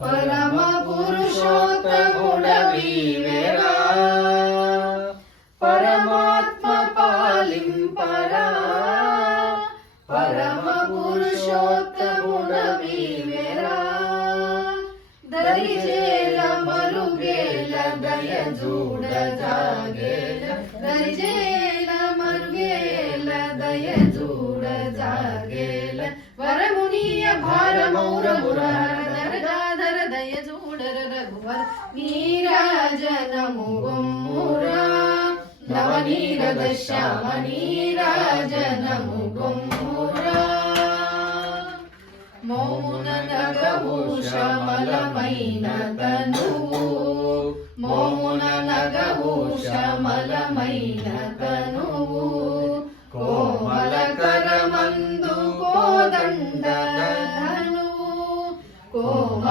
పరమ పురుషోత్తముడవీవేరా. పరమాత్మ పాలింపరా పరమ పురుషోత్తముడవీవేరా. దరిచేల మరుగేల దయ జూడ జాగేల దరిచేల మరుగేల దయ చూడర రఘువర నీరాజనము గొమ్మురా నవనీరద శ్యామ నీరాజనము గొమ్మురా మౌన నగభూషమలమైన తనువు మౌన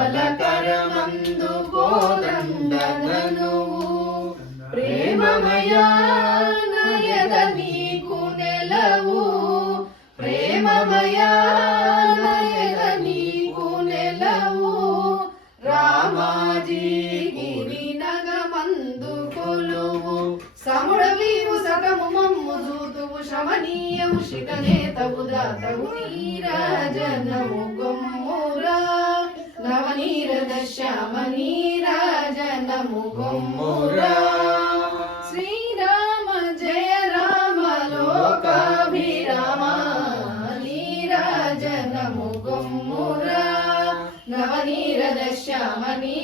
కోమల కరమందు ప్రేమమయానయద నీకు నెలవు. ప్రేమమయానయద నీకు నెలవు. రామాజీ గిరి నగమందు కొలువు. సముడవీవు సతము మమ్ము జూతువు. శమనీయము శిఖనేతవు దాతవు నీరాజనము గొమ్మురా నవనీరద శ్యామ నీరాజనము గొమ్మురా శ్రీరామ జయ రామ లోకాభిరామ. నీరాజనము గొమ్మురా. నవనీరద శ్యామ నీ